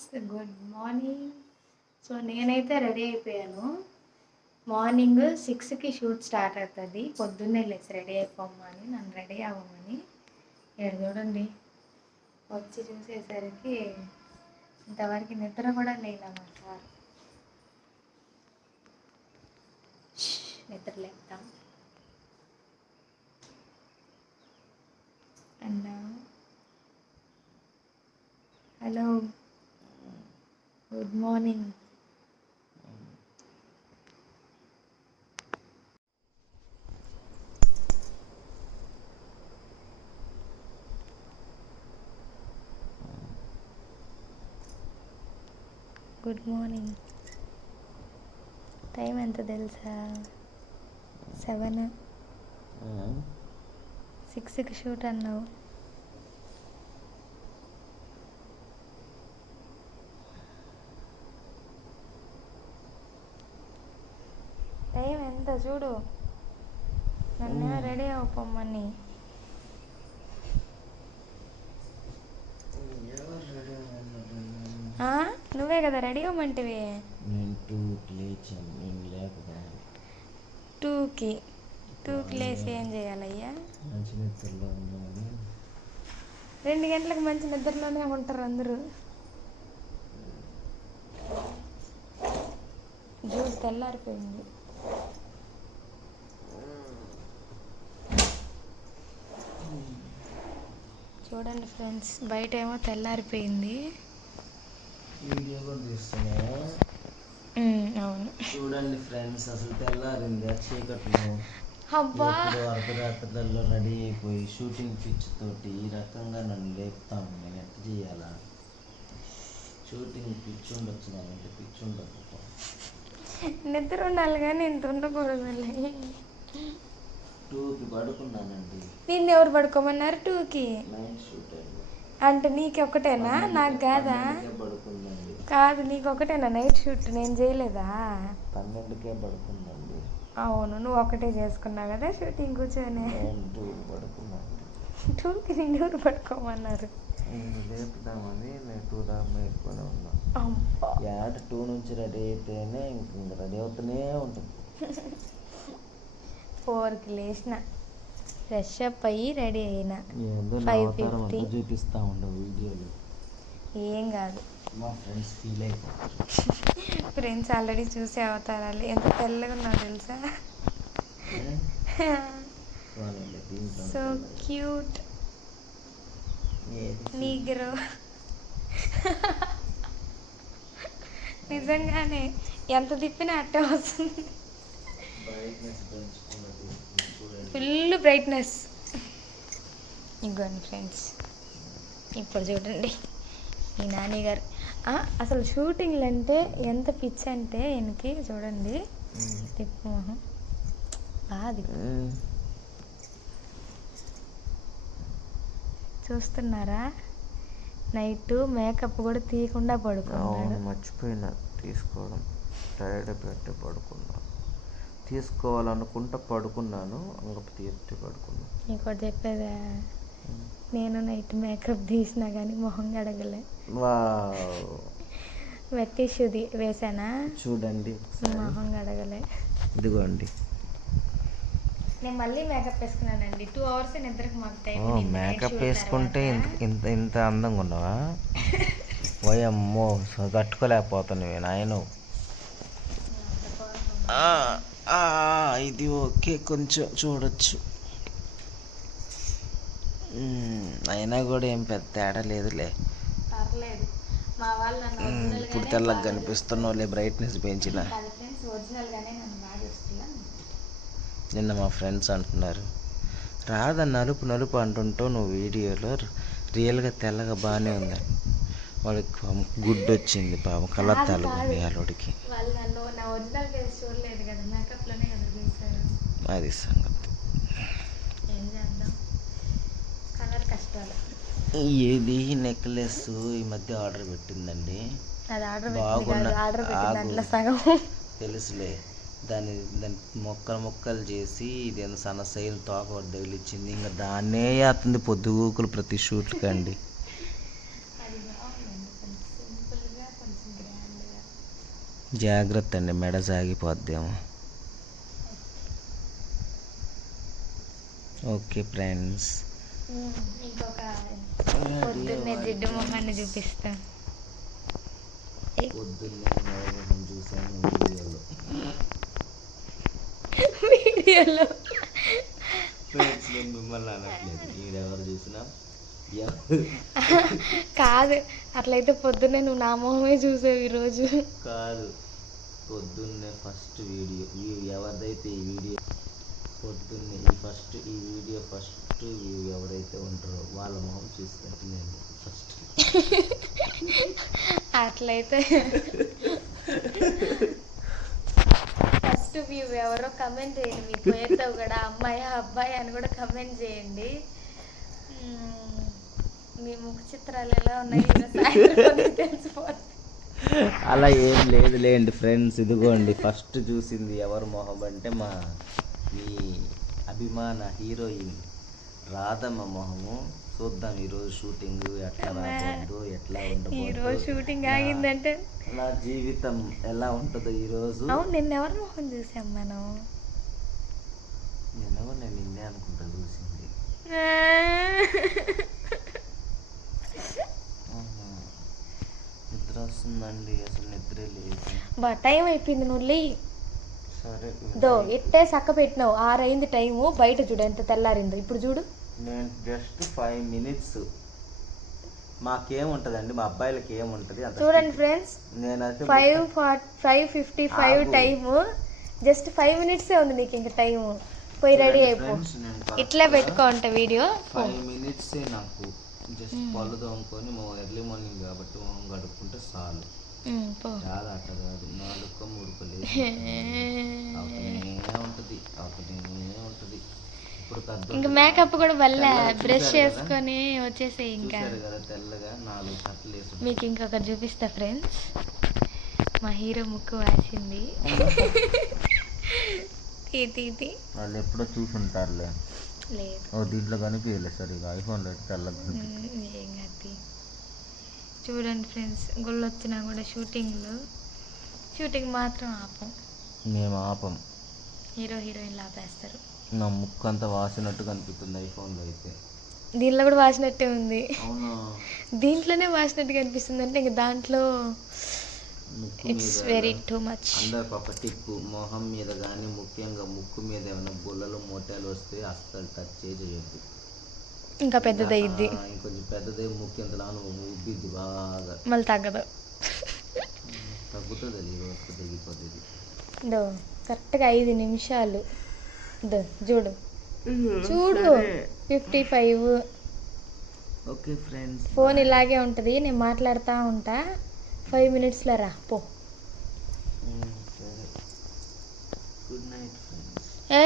Friends good morning so నేనైతే ready అయిపోయాను. Morning సిక్స్కి షూట్ స్టార్ట్ అవుతుంది. పొద్దున్నే లేచి రెడీ అయిపోమని నన్ను రెడీ అవ్వమని ఇక్కడ చూడండి వచ్చి చూసేసరికి ఇంతవరకు నిద్ర కూడా లేదన్నమాట. నిద్ర లేపుతాం. And hello. Good morning good morning time ఎంత తెలుసా? సెవెన్ సిక్స్కి షూట్ అన్నావు. టైం ఎంత చూడు. నన్ను రెడీ అవ్వమని నువ్వే కదా రెడీ అవ్వమంటివి? నేను టూకి టూకి. లేసి ఏం చేయాలయ్యా? మంచి నిద్రలో ఉన్నాను. రెండు గంటలకు మంచి నిద్రలోనే ఉంటారు అందరూ. జ్యూస్ తెల్లారిపోయింది. చూడండి ఫ్రెండ్స్ బయట ఏమో తెల్లారిపోయింది అవును. చూడండి ఫ్రెండ్స్ అసలు తెల్లారింది చీకట్లో. అబ్బా! అర్ధరాత్రులలో రెడీ అయిపోయి షూటింగ్ పిచ్ తోటి ఈ రకంగా నన్ను లేపుతాను నేను ఎట్లా చేయాలా? షూటింగ్ పిచ్ ఉండొచ్చు అంటే పిచ్ ఉండదు నిద్ర ఉండాలి కానీ ఇంత ఉండకూడదు టూకి పడుకున్నానండి. నిన్ను ఎవరు పడుకోమన్నారు టూకి నైట్ షూట్ అయింది. అంటే నీకు ఒకటేనా? నాకు కాదా? పడుకుందండి. కాదు నీకు ఒకటేనా నైట్ షూట్? నేను చేయలేదా? పన్నెండుకే పడుకుందండి. అవును నువ్వు ఒకటే చేసుకున్నావు కదా షూటింగ్ కూర్చొని. నేను టూకి పడుకున్నాను టూకి నిన్ను ఎవరు పడుకోమన్నారు? నేను లేపుదామని నేను టూ దాకా మేలుకొని ఉన్నా. యాడ్ టూ నుంచి రెడీ అయితేనే ఇంక రెడీ అవుతూనే ఉంటుంది. ఫోర్కి లేచిన. ఫ్రెష్ అప్ అయ్యి రెడీ అయినా. అంతా fifty. చూపిస్తా ఉండవు వీడియోలు. ఏం కాదు. మా ఫ్రెండ్స్ ఫీల్ అయిపోతారు ఫ్రెండ్స్ ఆల్రెడీ చూసే అవతారాలు. ఎంత తెల్లగా ఉన్నావు తెలుసా? సో. క్యూట్. నీగ్రో. నిజంగానే ఎంత తిప్పినా అట్టే వస్తుంది. Full brightness. ఇగోండి ఫ్రెండ్స్ ఇప్పుడు చూడండి ఈ నాని గారు. అసలు షూటింగ్లు అంటే ఎంత పిచ్ అంటే ఈయనకి చూడండి. తిప్పు మొహం బాగా తిప్పు. చూస్తున్నారా? నైట్ మేకప్ కూడా తీయకుండా పడుకున్నాడు. మర్చిపోయినా తీసుకోవడం. టైర్డ్ పెట్టి పడుకున్నా. తీసుకోవాలనుకుంటా పడుకున్నాను ఇంక తీర్చి పడుకున్నాను ఇంకోటి చెప్పేదా నేను నైట్ మేకప్ తీసినా కానీ మొహం గడగలే వావ్. వెట్ టిష్యూది వేసానా? చూడండి మొహం గడగలే ఇదిగోండి. నేను మళ్ళీ మేకప్ వేసుకున్నానండి. టూ అవర్స్ నిద్రకు మాకు టైం ఓ మేకప్ వేసుకుంటే ఇంత ఇంత ఇంత అందంగా ఉన్నావా? వయమ్మో స- తట్టుకోలేకపోతున్నావు నాయన. ఇది ఓకే కొంచెం చూడొచ్చు. అయినా కూడా ఏం పెద్ద తేడా లేదులే. ఇప్పుడు తెల్లగా కనిపిస్తున్నావులే బ్రైట్నెస్ పెంచిన. నన్ను మా ఫ్రెండ్స్ అంటున్నారు రాధ నలుపు నలుపు అంటుంటావు నువ్వు వీడియోలో రియల్గా తెల్లగా బాగానే ఉంది. వాడికి గుడ్డు వచ్చింది పాపం కలర్ కాదు. వాళ్ళోడికి వాళ్ళు నన్ను నా ఒరిజినల్ ఫేస్ చూడలేదు కదా అది సంగతి. ఏం చేద్దాం కలర్ కష్టాలు ఇది నెక్లెస్ ఈ మధ్య ఆర్డర్ పెట్టిందండి బాగున్న- తెలుసులే. దాని దాని మొక్కలు మొక్కలు చేసి ఇది ఏదో సన్న సైలు తోక తగిలిచ్చింది. ఇంకా దాన్నే వేస్తుంది పొద్దుగూకులు ప్రతి షూట్కి అండి. జాగ్రత్త అండి. మెడ సాగిపోద్దేమో ఓకే ఫ్రెండ్స్ ఇంకొక పొద్దున్నే జిడ్డు మొహాన్ని చూపిస్తా. పొద్దున్నే మొహం చూసాను వీడియోలో. ఫ్రెండ్స్ నేను మిమ్మల్ని అనట్లేదు. ఈడెవరు చూసినా? కాదు అట్లయితే పొద్దున్నే నువ్వు నా మొహమే చూసావు ఈరోజు కాదు పొద్దున్నే ఫస్ట్ వీడియో. ఎవరిదైతే ఈ వీడియో పొద్దున్నే ఈ ఫస్ట్ ఈ వీడియో ఫస్ట్ వ్యూ ఎవరైతే ఉంటారో వాళ్ళ మొహం చూసినట్టు నేను ఫస్ట్. అట్లయితే. ఫస్ట్ వ్యూ ఎవరో కమెంట్ చేయండి. మీ పేరుతో కూడా అమ్మాయి అబ్బాయి అని కూడా కమెంట్ చేయండి. మీ ముఖ చిత్రాలు ఎలా ఉన్నాయి? తెలిసిపోతుంది. అలా ఏం లేదు లేండి ఫ్రెండ్స్. ఇదిగోండి ఫస్ట్ చూసింది ఎవరు మొహం అంటే మా మీ అభిమాన హీరోయిన్ రాధమ్మ మొహము చూద్దాం ఈరోజు షూటింగ్ ఎట్లా రాబోద్దు ఎట్లా ఈరోజు షూటింగ్ ఆగిందంటే? నా జీవితం ఎలా ఉంటుందో ఈరోజు. అవును నిన్న ఎవరి మొహం చూసాం మనం? నేను నేను నిన్నే అనుకుంటా చూసింది. నిద్ర వస్తుందండి అసలు నిద్రే లేదు. బా టైం అయిపోయింది నువ్వు దో ఇట్టే సక్క పెట్టినావు. ఆరైంది టైము. బయట చూడు ఎంత తెల్లారిందో. ఇప్పుడు చూడు. నేను జస్ట్ ఫైవ్ మినిట్స్ మాకేముంటదండి? మా అబ్బాయిలకి ఏముంటది? చూడండి ఫ్రెండ్స్. నేనైతే five four five fifty five. Time. Just five మినిట్సే ఉంది నీకు ఇంకా టైము. పోయి రెడీ అయిపో. ఇట్లా పెట్టుకోంట వీడియో. ఫైవ్ మినిట్స్ నాకు. జస్ట్ పళ్ళు తోముకొని ఎర్లీ మార్నింగ్ కాబట్టి మొహం కడుక్కుంటే చాలు. చాలా అట్ట కాదు నాలుగు ముడుకోలేదు అవుతూనే ఉంటది. ఇప్పుడు ఇంకా మేకప్ కూడా వల్ల బ్రష్? చేసుకొని వచ్చేసే ఇంకా. తెల్లగా నాలుగు మీకు ఇంకొకటి చూపిస్తా ఫ్రెండ్స్ మా హీరో ముక్కు వాసింది. తీ తీ తీ. వాళ్ళు ఎప్పుడో చూసుంటారులే. లేదు. ఓ దీంట్లో కనిపించలేదు సరిగా. ఐఫోన్లో అయితే తెల్లగా ఉమ్, ఏం కాదు తీ. చూడండి ఫ్రెండ్స్ గుళ్ళు వచ్చినా కూడా షూటింగ్లో. షూటింగ్ మాత్రం ఆపం. మేము ఆపం. హీరో హీరోయిన్లు ఆపేస్తారు. నా ముక్కు అంతా వాసినట్టు కనిపిస్తుంది ఐఫోన్లో అయితే. దీంట్లో కూడా వాసినట్టే ఉంది. అవునా? దీంట్లోనే వాసినట్టు కనిపిస్తుంది అంటే ఇంక దాంట్లో ఇట్స్ వెరీ టూ మచ్ అందరికి ఒక టిప్పు మొహం మీద కానీ ముఖ్యంగా ముక్కు మీద ఏమైనా గుల్లలు మోటాలు వస్తే అస్సలు టచ్ చేయొద్దు. ఇంకా పెద్దదయ్యిద్ది ఆ, ఇంకొంచెం పెద్దదే ముక్కు ఇంతలాను ఉబ్బిద్ది బాగా. మళ్ళీ తగ్గదు. తగ్గుతుంది ఈ రోజు తగ్గిపోతుంది. దో కరెక్ట్గా ఐదు నిమిషాలు. దో చూడు. చూడు fifty five. Okay friends phone ఇలాగే ఉంటుంది నేను మాట్లాడుతూ ఉంటా. ఫైవ్ మినిట్స్లో రా పో. Good night friends. ఏ?